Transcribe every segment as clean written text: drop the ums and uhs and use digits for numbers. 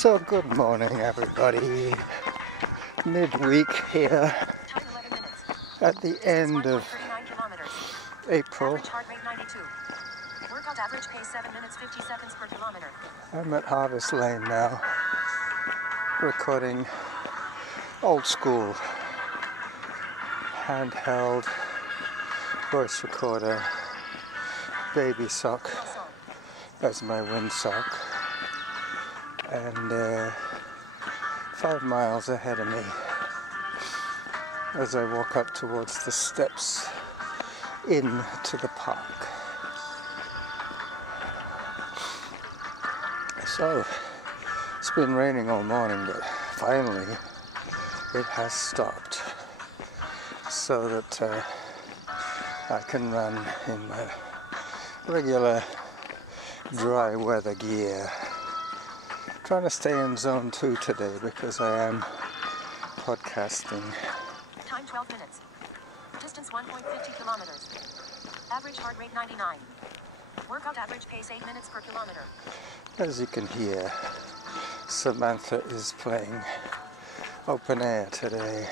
So good morning everybody, midweek here at the end of April. I'm at Harvest Lane now, recording old school handheld voice recorder, baby sock as my windsock, and 5 miles ahead of me as I walk up towards the steps into the park. So it's been raining all morning, but finally it has stopped so that I can run in my regular dry weather gear. Trying to stay in zone 2 today because I am podcasting. Time 12 minutes. Distance 1.50 kilometers. Average heart rate 99. Workout average pace 8 minutes per kilometer. As you can hear, Samantha is playing open air today.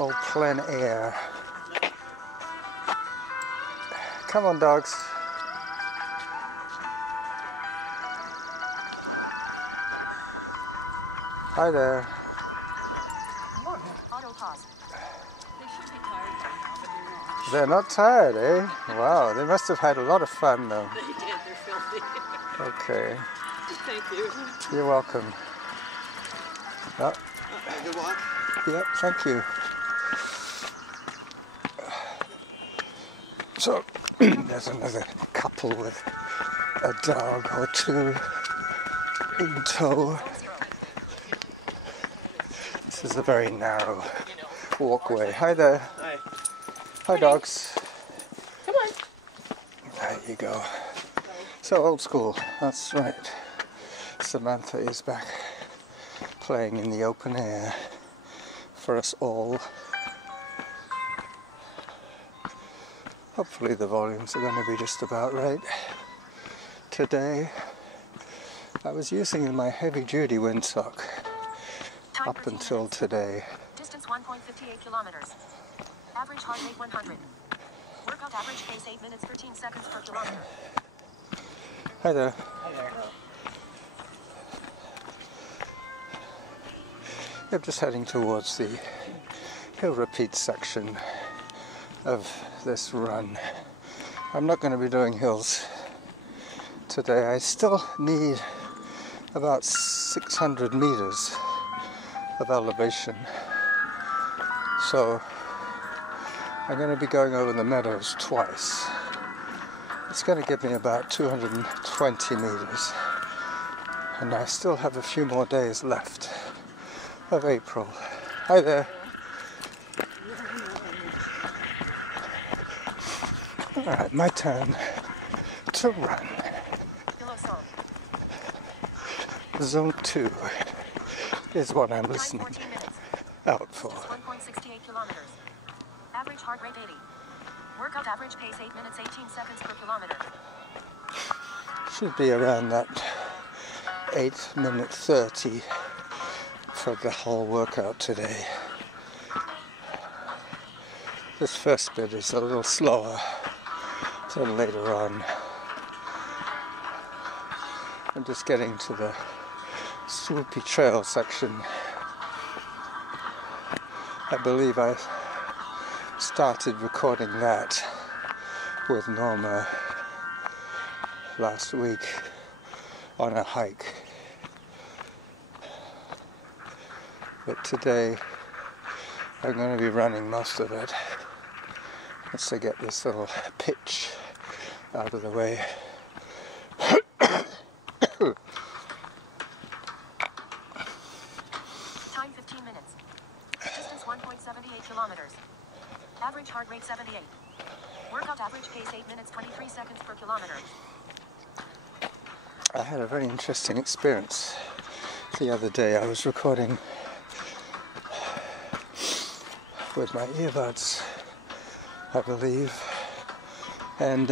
Oh, plein air. Come on, dogs. Hi there. Auto pause. They should be tired by now, but They're not tired, eh? Wow, they must have had a lot of fun though. they did. They're filthy. Okay, Thank you. you're welcome. Oh, Good walk. yep, thank you. So, there's another couple with a dog or two in tow. This is a very narrow walkway. Hi there. Hi. Hi, dogs. Come on. There you go. So old school, that's right. Samantha is back playing in the open air for us all. Hopefully the volumes are going to be just about right. Today I was using my heavy duty windsock up until today. Distance 1.58 kilometers. Average heart rate 100. Workout average pace 8 minutes 13 seconds per kilometer. Hi there. Hi there. I'm just heading towards the hill repeat section of this run. I'm not going to be doing hills today. I still need about 600 meters of elevation. So I'm going to be going over the meadows twice. It's going to give me about 220 meters. And I still have a few more days left of April. Hi there. Alright, my turn to run. Zone 2 is what I'm listening out for. 1.68 kilometers. Average heart rate 80. Workout average pace 8 minutes 18 seconds per kilometer. Should be around that 8-minute 30 for the whole workout today. This first bit is a little slower than later on. I'm just getting to the Swoopy Trail section. I believe I started recording that with Norma last week on a hike. But today I'm going to be running most of it once I get this little pitch out of the way. Time 15 minutes. Distance 1.78 kilometers. Average heart rate 78. Workout average pace 8 minutes 23 seconds per kilometer. I had a very interesting experience the other day. I was recording with my earbuds, I believe, and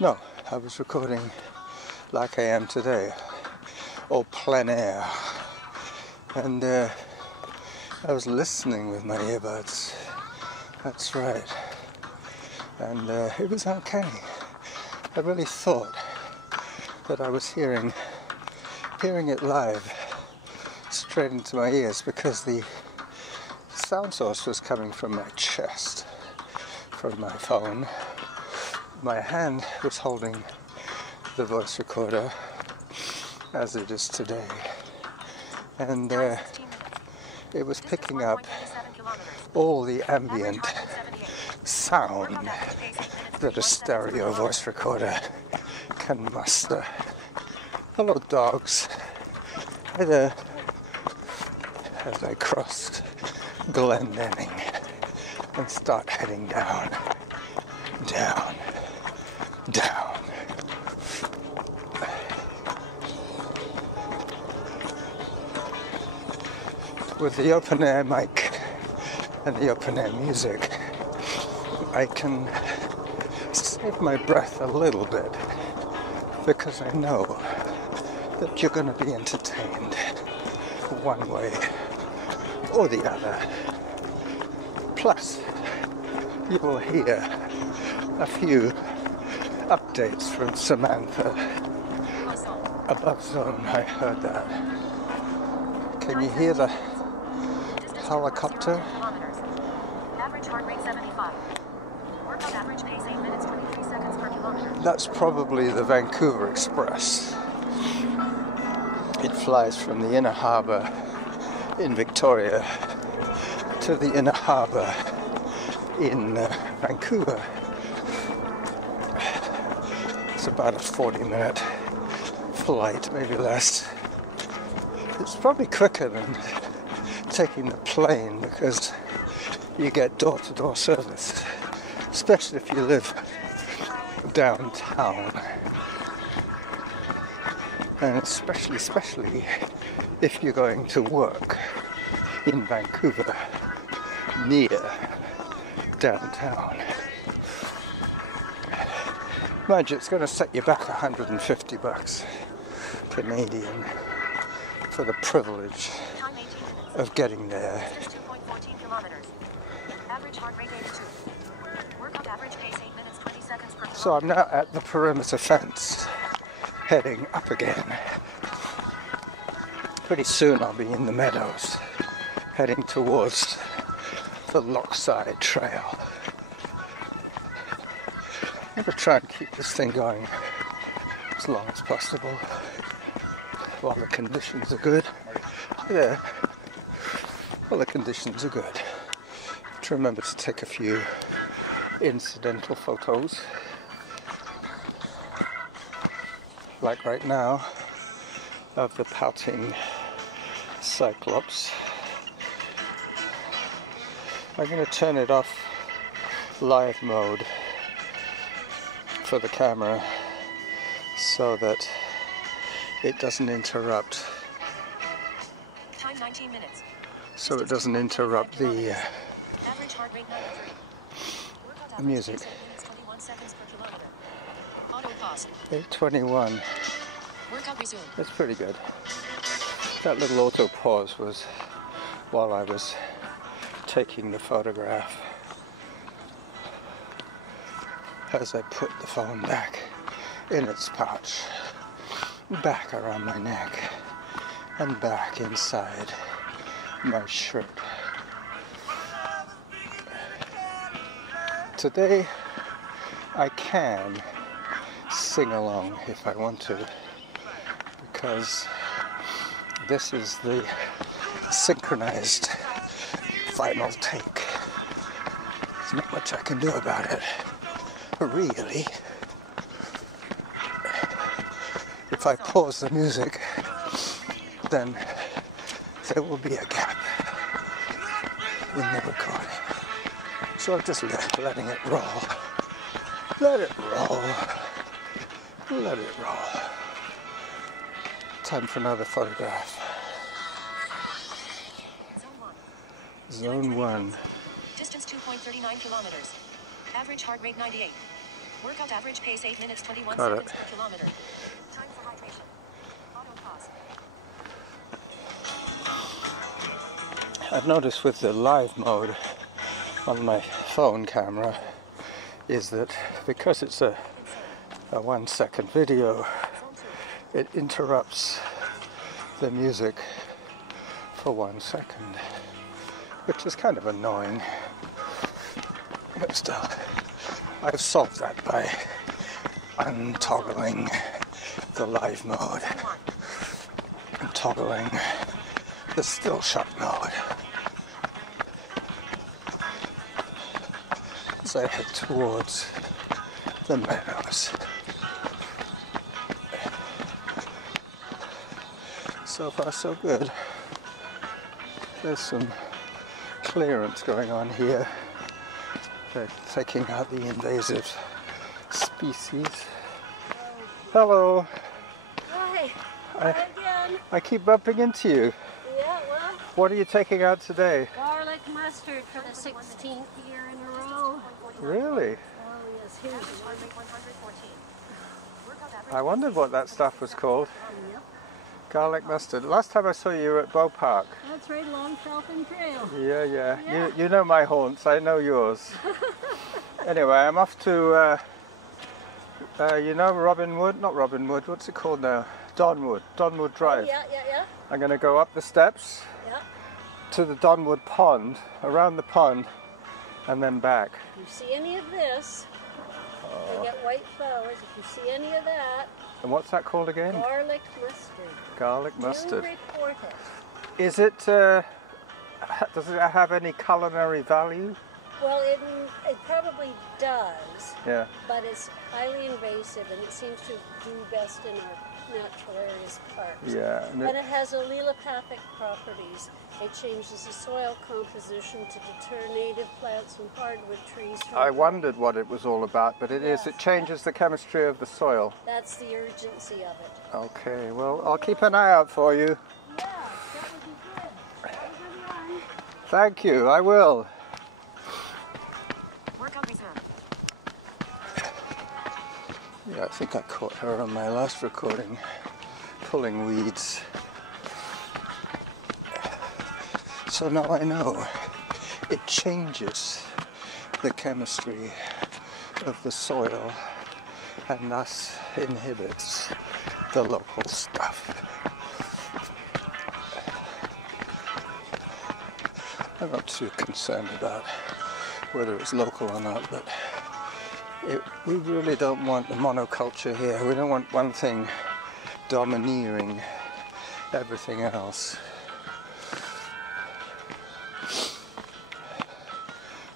no, I was recording like I am today or plein air. And I was listening with my earbuds. That's right. And it was uncanny. I really thought that I was hearing it live straight into my ears, because the sound source was coming from my chest, from my phone. My hand was holding the voice recorder, as it is today, and it was picking up all the ambient sound that a stereo voice recorder can muster. Hello, dogs. Hi there. As I crossed Glendenning and start heading down, down, down. With the open air mic and the open air music, I can save my breath a little bit, because I know that you're going to be entertained one way or the other. Plus, you will hear a few updates from Samantha. Above zone, I heard that. Can you hear the helicopter? Average heart rate 75. Workout average pace 8 minutes 23 seconds per kilometer. That's probably the Vancouver Express. It flies from the inner harbour in Victoria to the inner harbour in Vancouver. It's about a 40-minute flight, maybe less. It's probably quicker than taking the plane, because you get door-to-door service, especially if you live downtown, and especially if you're going to work in Vancouver near downtown. Mind you, it's going to set you back $150 Canadian for the privilege of getting there. 2.14 kilometers. Average heart rate 82. Workout average pace 8 minutes 20 seconds per kilometer. So I'm now at the perimeter fence, heading up again. Pretty soon I'll be in the meadows, heading towards the Lochside Trail. I'm going to try and keep this thing going as long as possible while the conditions are good. Yeah, well, the conditions are good. To remember to take a few incidental photos, like right now, of the pouting cyclops. I'm going to turn it off live mode for the camera so that it doesn't interrupt. Time 19 minutes. So it doesn't interrupt the Average heart rate 93. Workout average music. pace 8 minutes 21 seconds per kilometer. Auto pause. 8:21. Workout resume. That's pretty good. That little auto pause was while I was taking the photograph, as I put the phone back in its pouch, back around my neck, and back inside my shirt. Today I can sing along if I want to, because this is the synchronized final take. There's not much I can do about it, really. If I pause the music, then there will be a gap in the recording. So I'm just letting it roll. Let it roll. Let it roll. Time for another photograph. Zone 1. Distance 2.39 kilometers. Average heart rate 98. Workout average pace 8 minutes 21 Got it. seconds per kilometer. Time for hydration. Auto pause. I've noticed with the live mode on my phone camera is that because it's a 1 second video, it interrupts the music for 1 second, which is kind of annoying, but still, I've solved that by untoggling the live mode and toggling the still shot mode as I head towards the meadows. So far so good. There's some clearance going on here. They're taking out the invasive species. Hello. Hi. Again. I keep bumping into you. Yeah, well. What are you taking out today? Garlic mustard for the 16th year in a row. Really? Oh, yes. Here's one. I wondered what that stuff was called. Yep. Garlic mustard. Last time I saw you were at Bow Park. That's right, along Falcon Trail. Yeah. You know my haunts. I know yours. Anyway, I'm off to, you know Robin Wood? Not Robin Wood. What's it called now? Donwood Drive. Yeah. I'm going to go up the steps Yeah. to the Donwood Pond, around the pond, and then back. If you see any of this, they get white flowers. If you see any of that, And what's that called again? garlic mustard. Garlic mustard. Do report it. Is it, does it have any culinary value? Well, it probably does, Yeah. but it's highly invasive and it seems to do best in our natural areas parks. Yeah. And it has allelopathic properties. It changes the soil composition to deter native plants and hardwood trees from I wondered what it was all about, but it is. It changes the chemistry of the soil. That's the urgency of it. Okay, well, I'll keep an eye out for you. Yeah, that would be good. Have a good one. Thank you, I will. Workout resumed. Yeah, I think I caught her on my last recording, pulling weeds. So now I know it changes the chemistry of the soil and thus inhibits the local stuff. I'm not too concerned about whether it's local or not, but we really don't want the monoculture here. We don't want one thing domineering everything else.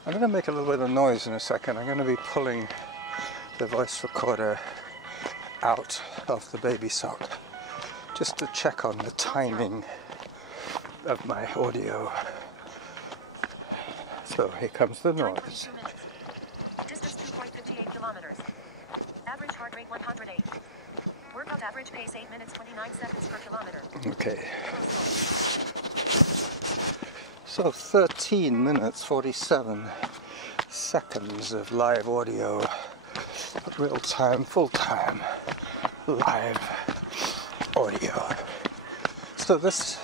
I'm going to make a little bit of noise in a second. I'm going to be pulling the voice recorder out of the baby sock just to check on the timing of my audio. So here comes the Time noise. 42 minutes. Distance 2.58 kilometers. Average heart rate 108. Workout average pace 8 minutes 29 seconds per kilometer. Okay. So 13 minutes 47 seconds of live audio, real time, full time live audio. So this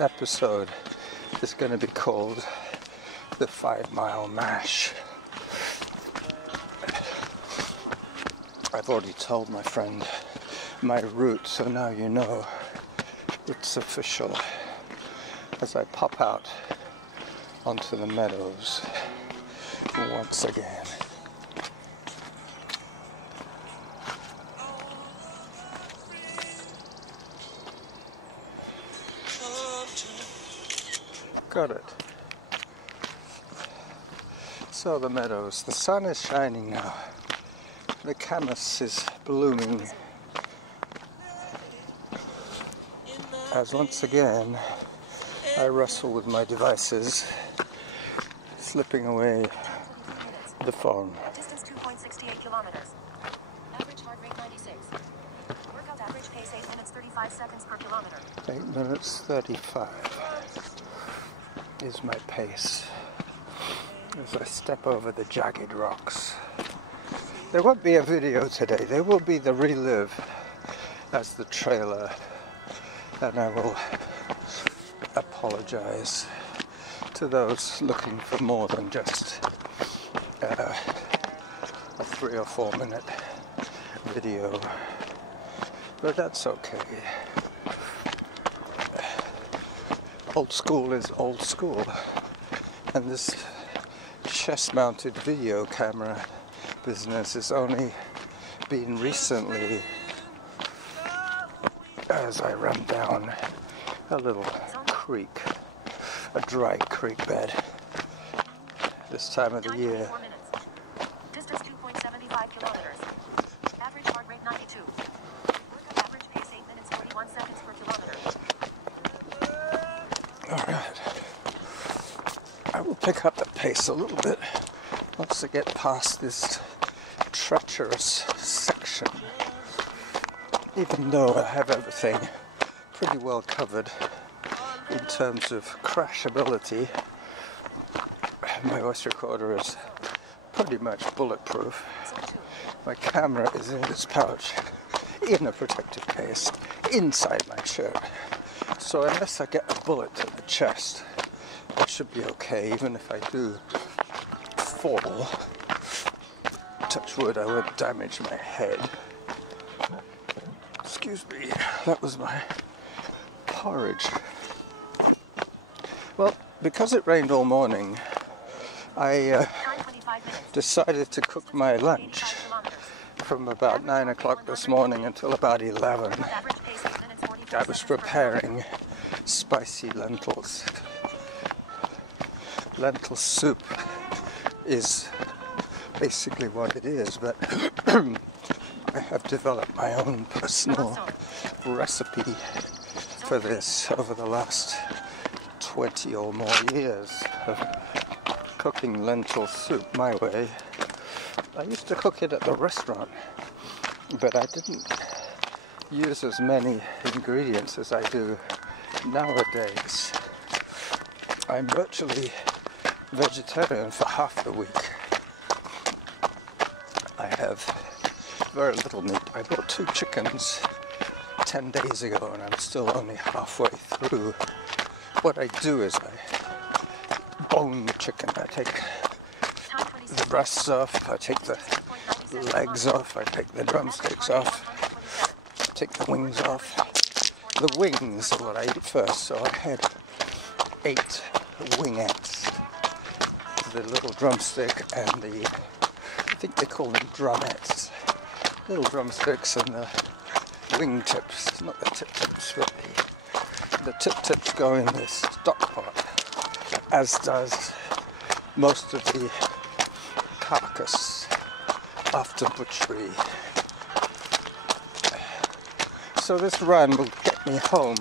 episode is going to be called the 5 Mile Mash. I've already told my friend my route, so now you know it's official as I pop out onto the meadows once again. Got it. So the meadows, the sun is shining now. The camas is blooming. As once again I wrestle with my devices, slipping away the phone. Distance 2.68 kilometers. Average heart rate 96. Workout average pace 8 minutes 35 seconds per kilometer. 8 minutes 35 is my pace as I step over the jagged rocks. There won't be a video today, there will be the relive as the trailer, and I will apologize to those looking for more than just a 3 or 4 minute video, but that's okay. Old school is old school, and this chest-mounted video camera business has only been recently, as I run down a little creek, a dry creek bed this time of the year. Distance 2.75 kilometers. Average heart rate 92. Workout average pace 8 minutes 41 seconds per kilometer. Alright. I will pick up the pace a little bit once I get past this treacherous section. Even though I have everything pretty well covered in terms of crashability, my voice recorder is pretty much bulletproof. My camera is in this pouch, in a protective case, inside my shirt. So unless I get a bullet to the chest, I should be okay, even if I do fall. Touch wood, I won't damage my head. Excuse me, that was my porridge. Well, because it rained all morning, I decided to cook my lunch from about 9 o'clock this morning until about 11. I was preparing spicy lentils. Lentil soup is basically what it is, but I have developed my own personal recipe for this over the last 20 or more years of cooking lentil soup my way. I used to cook it at the restaurant, but I didn't use as many ingredients as I do nowadays. I'm virtually vegetarian for half the week. I have very little meat. I bought 2 chickens 10 days ago and I'm still only halfway through. What I do is I bone the chicken. I take the breasts off, I take the legs off, I take the drumsticks off, I take the wings off. The wings are what I eat first, so I had 8 wingettes. The little drumstick and the, I think they call them drumettes. Little drumsticks and the wing tips, not the tip tips, but the tip tips go in this stock pot, as does most of the carcass after butchery. So this run will get me home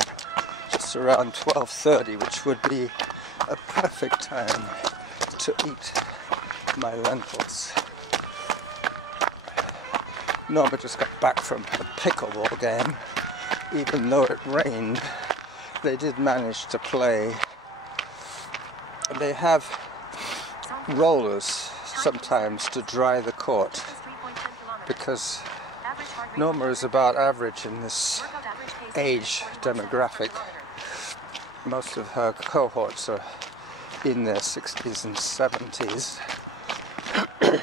just around 12:30, which would be a perfect time to eat my lentils. Norma just got back from a pickleball game. Even though it rained, they did manage to play. They have rollers sometimes to dry the court, because Norma is about average in this age demographic. Most of her cohorts are in their 60s and 70s,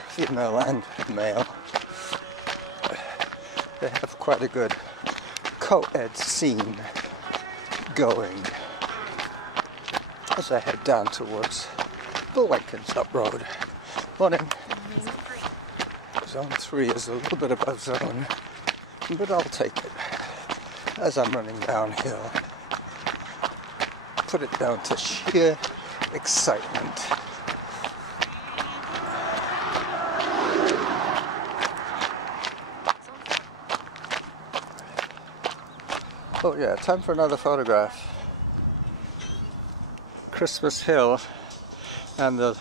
female and male. They have quite a good co-ed scene going as I head down towards the Blenkinsop Road. Morning. Zone 3 is a little bit above zone, but I'll take it as I'm running downhill. Put it down to sheer excitement. Oh yeah, time for another photograph. Christmas Hill and the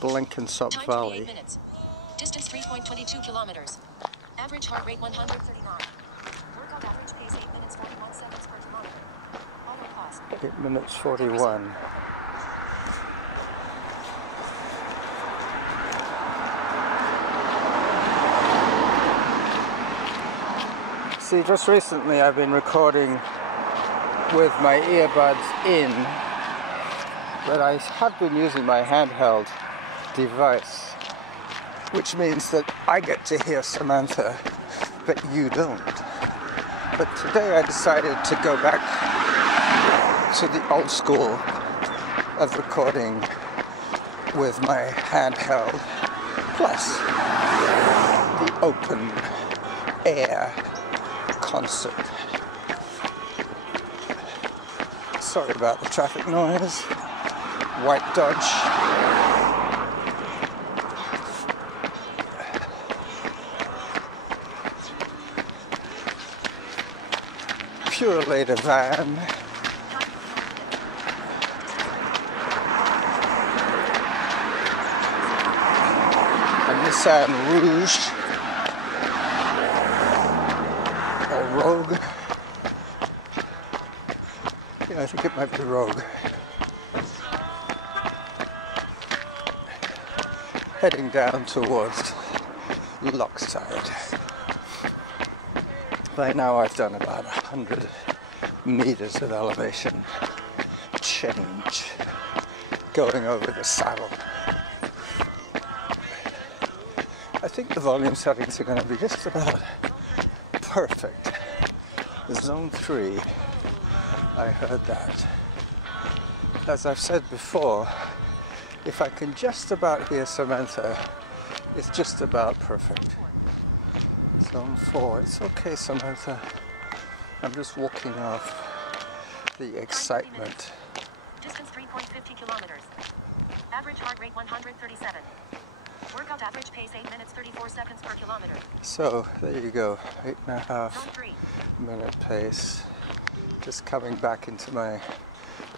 Blenkinsop Valley. 8 minutes. Distance 3.22 kilometers. Average heart rate 139. Workout average pace 8 minutes 41 seconds per kilometer. Auto cost. 8 minutes 41. See, just recently I've been recording with my earbuds in But I have been using my handheld device, which means that I get to hear Samantha, but you don't. But today I decided to go back to the old school of recording with my handheld, plus the open air concert. Sorry about the traffic noise. White Dodge. Purelator van. A Nissan Rouge. Or Rogue. Yeah, I think it might be Rogue. Heading down towards Lochside. By now I've done about 100 meters of elevation change going over the saddle. I think the volume settings are going to be just about perfect. Zone 3, I heard that. As I've said before, if I can just about hear Samantha, it's just about perfect. Zone 4, it's okay, Samantha. I'm just walking off the excitement. Distance 3.50 kilometers. Average heart rate 137. Workout average pace 8 minutes 34 seconds per kilometer. So, there you go, 8.5 Zone 3. minute pace. Just coming back into my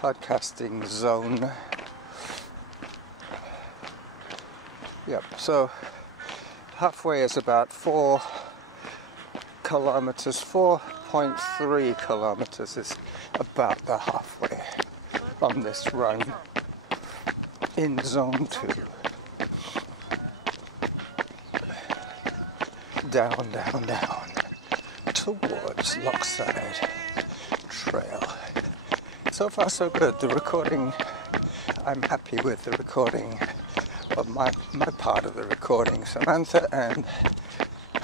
podcasting zone. Yep, so halfway is about 4 kilometers, 4.3 kilometers is about the halfway on this run in Zone 2. Down, down, down towards Lochside Trail. So far so good. The recording, I'm happy with the recording of my part of the recording. Samantha and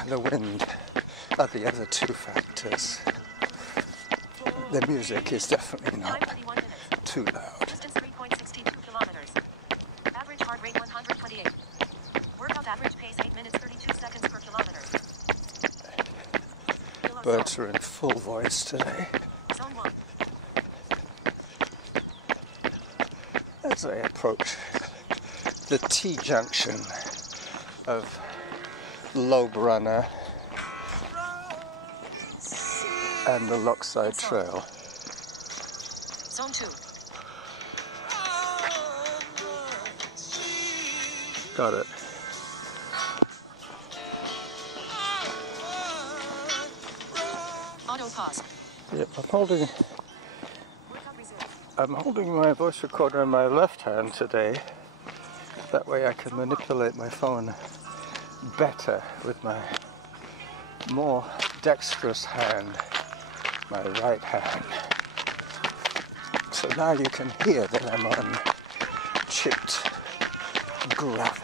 the wind are the other two factors. The music is definitely not too loud. Distance 3.62 kilometers. Average heart rate 128. Workout average pace 8 minutes 32 seconds per kilometer. Birds are in full voice today. Zone 1. As I approach the T-junction of Lobe Runner and the Lochside Trail. Zone 2. Got it. Auto pause. Yep, Workout resumed. I'm holding my voice recorder in my left hand today. That way I can manipulate my phone better with my more dexterous hand, my right hand. So now you can hear that I'm on chipped gravel.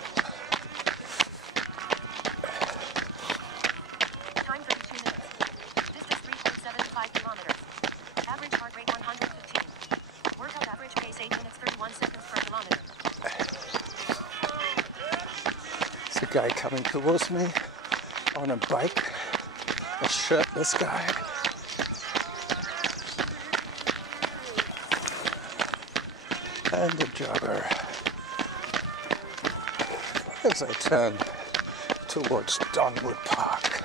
Time 32 minutes. Distance 3.75 kilometers. Average heart rate 115. Workout average pace 8 minutes 31 seconds per kilometer. There's a guy coming towards me on a bike, a shirtless guy. And a jogger. As I turn towards Donwood Park.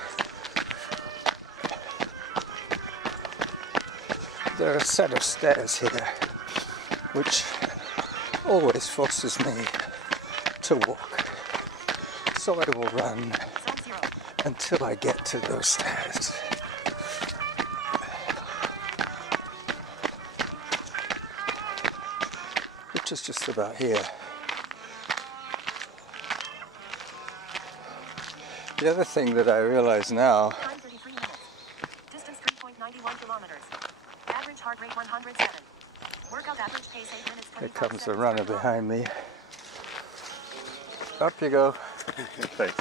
There are a set of stairs here, which always forces me to walk. So I will run Zone 0. until I get to those stairs. Which is just about here. The other thing that I realize now, Time 33 minutes. Distance 3.91 kilometers. Average heart rate 107. Workout average pace 8 minutes. Here 25 comes the seconds runner per behind me. Up you go. Thanks.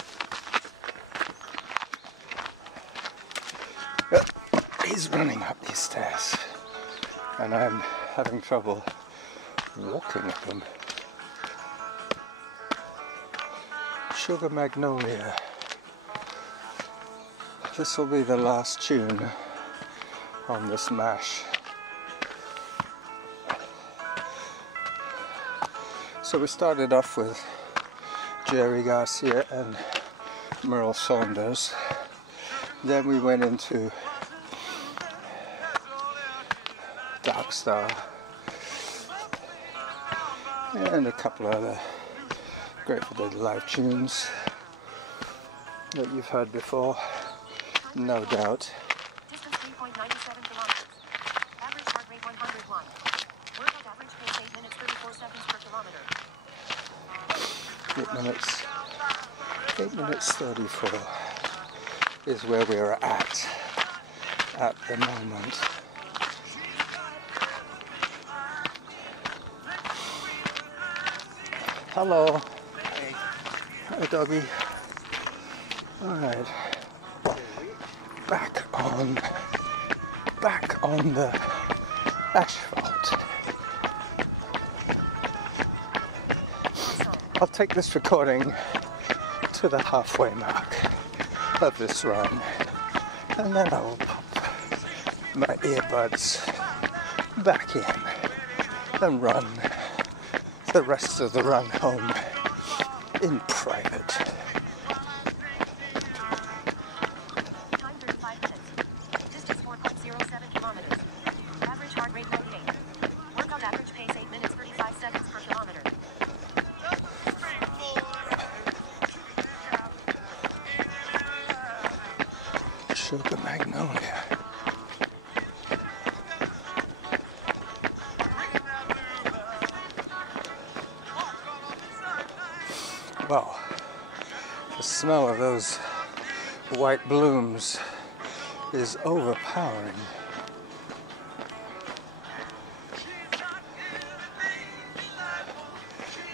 He's running up these stairs, and I'm having trouble walking up them. Sugar Magnolia. This will be the last tune on this mash. So we started off with Jerry Garcia and Merle Saunders. Then we went into Dark Star and a couple other Grateful Dead live tunes that you've heard before, no doubt. Distance 3.97 kilometers. Average heart rate 101. Workout average pace 8 minutes 34 seconds per kilometer. 8 minutes 34 is where we're at the moment. Hello. Hi, doggy. Alright. Back on the asphalt. I'll take this recording to the halfway mark of this run, and then I will pop my earbuds back in and run the rest of the run home in private. Time 35 minutes. Distance 4.07 kilometers. Average heart rate 98. Workout average pace 8 minutes 35 seconds per kilometer. Sugar Magnolia. Well, the smell of those white blooms is overpowering.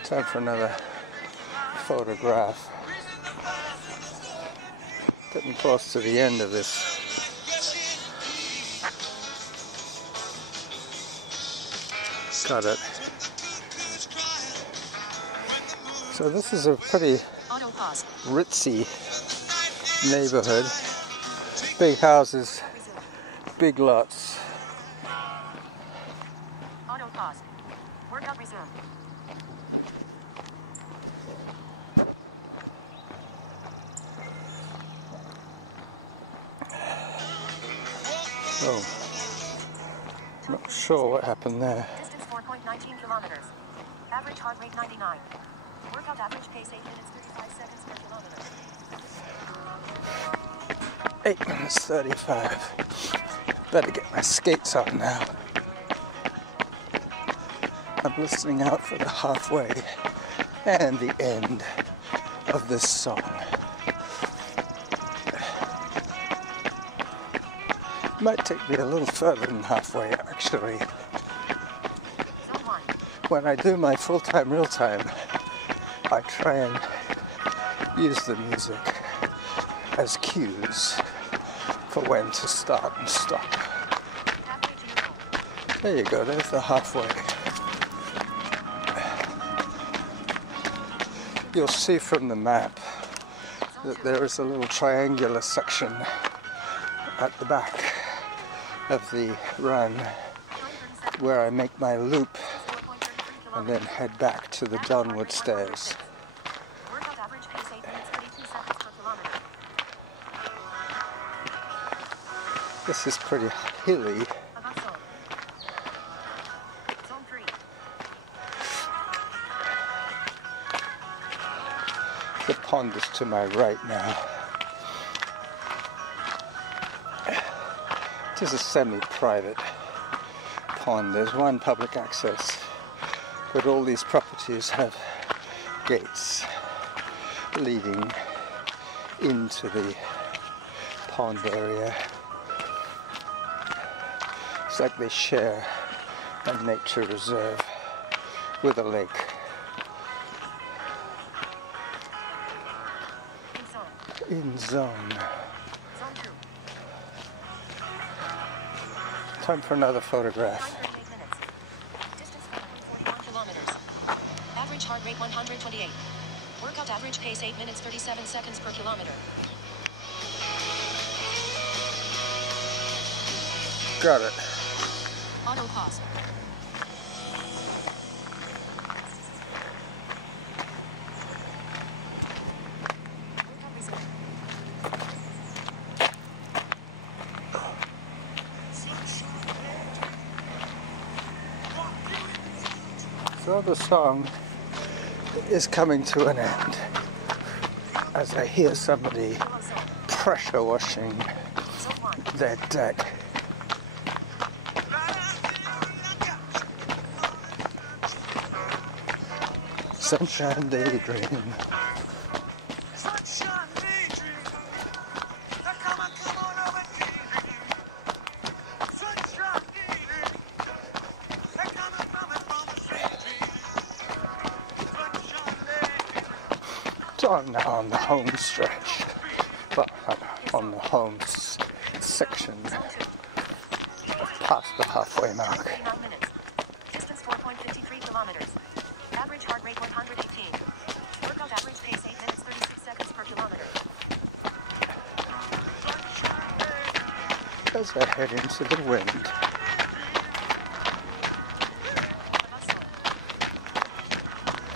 Time for another photograph. Getting close to the end of this. Got it. So this is a pretty Auto pause. ritzy neighborhood. Big houses, big lots. Auto pause. Workout resume. Oh, not sure what happened there. Distance 4.19 kilometers. Average heart rate 99. Workout average pace 8 minutes 35 seconds per kilometer. 8 minutes 35. Better get my skates on now. I'm listening out for the halfway and the end of this song. Might take me a little further than halfway, actually. Zone 1. When I do my full-time, real-time, I try and use the music as cues for when to start and stop. Halfway to neutral. There you go, there's the halfway. You'll see from the map that there is a little triangular section at the back of the run where I make my loop 4.33 and then head back to the downward stairs. Workout average pace 8 minutes 32 seconds per kilometer. This is pretty hilly. Above zone. Zone 3. The pond is to my right now. It is a semi-private pond. There's one public access, but all these properties have gates leading into the pond area. It's like they share a nature reserve with a lake. In zone. Zone 2. Time for another photograph. Time 38 minutes. Distance 41 kilometers. Average heart rate 128. Workout average pace 8 minutes 37 seconds per kilometer. Got it. Auto pause. Workout resumed. So the song is coming to an end as I hear somebody Yellow zone. pressure washing Zone 1. their deck. Sunshine daydream. On now on the home stretch, well, on the home section, Zone 2. past the halfway mark. 39 minutes. Distance 4.53 kilometers. Average heart rate 118. Workout average pace 8 minutes 36 seconds per kilometer. As I head into the wind.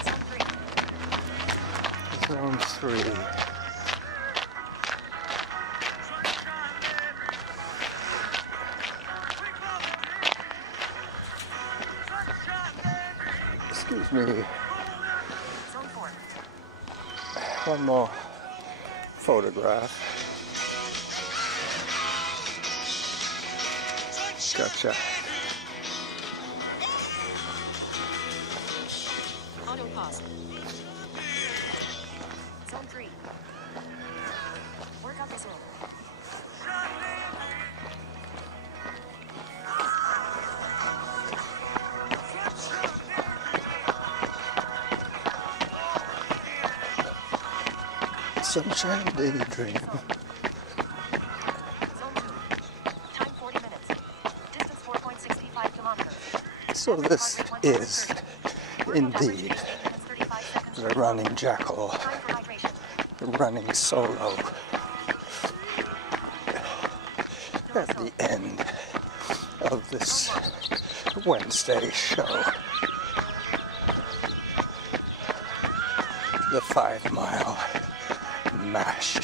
Zone 3. Zone 3. Excuse me. Zone 4. One more photograph. Gotcha. Auto pause. Zone 3. Workout resumed. Sunshine daydream. Zone 2. Time 40 minutes. Distance 4.65 kilometers. So Average this heart rate is 130. Workout average indeed pace 8 minutes 35 seconds the per running jackal, Time for hydration. running solo at the end of this Wednesday show. The 5 mile mash.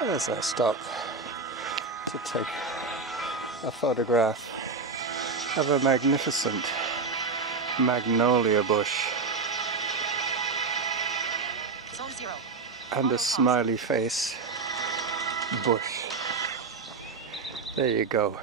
As I stop to take a photograph of a magnificent magnolia bush Zone 0. and Auto a pause. smiley face bush. There you go.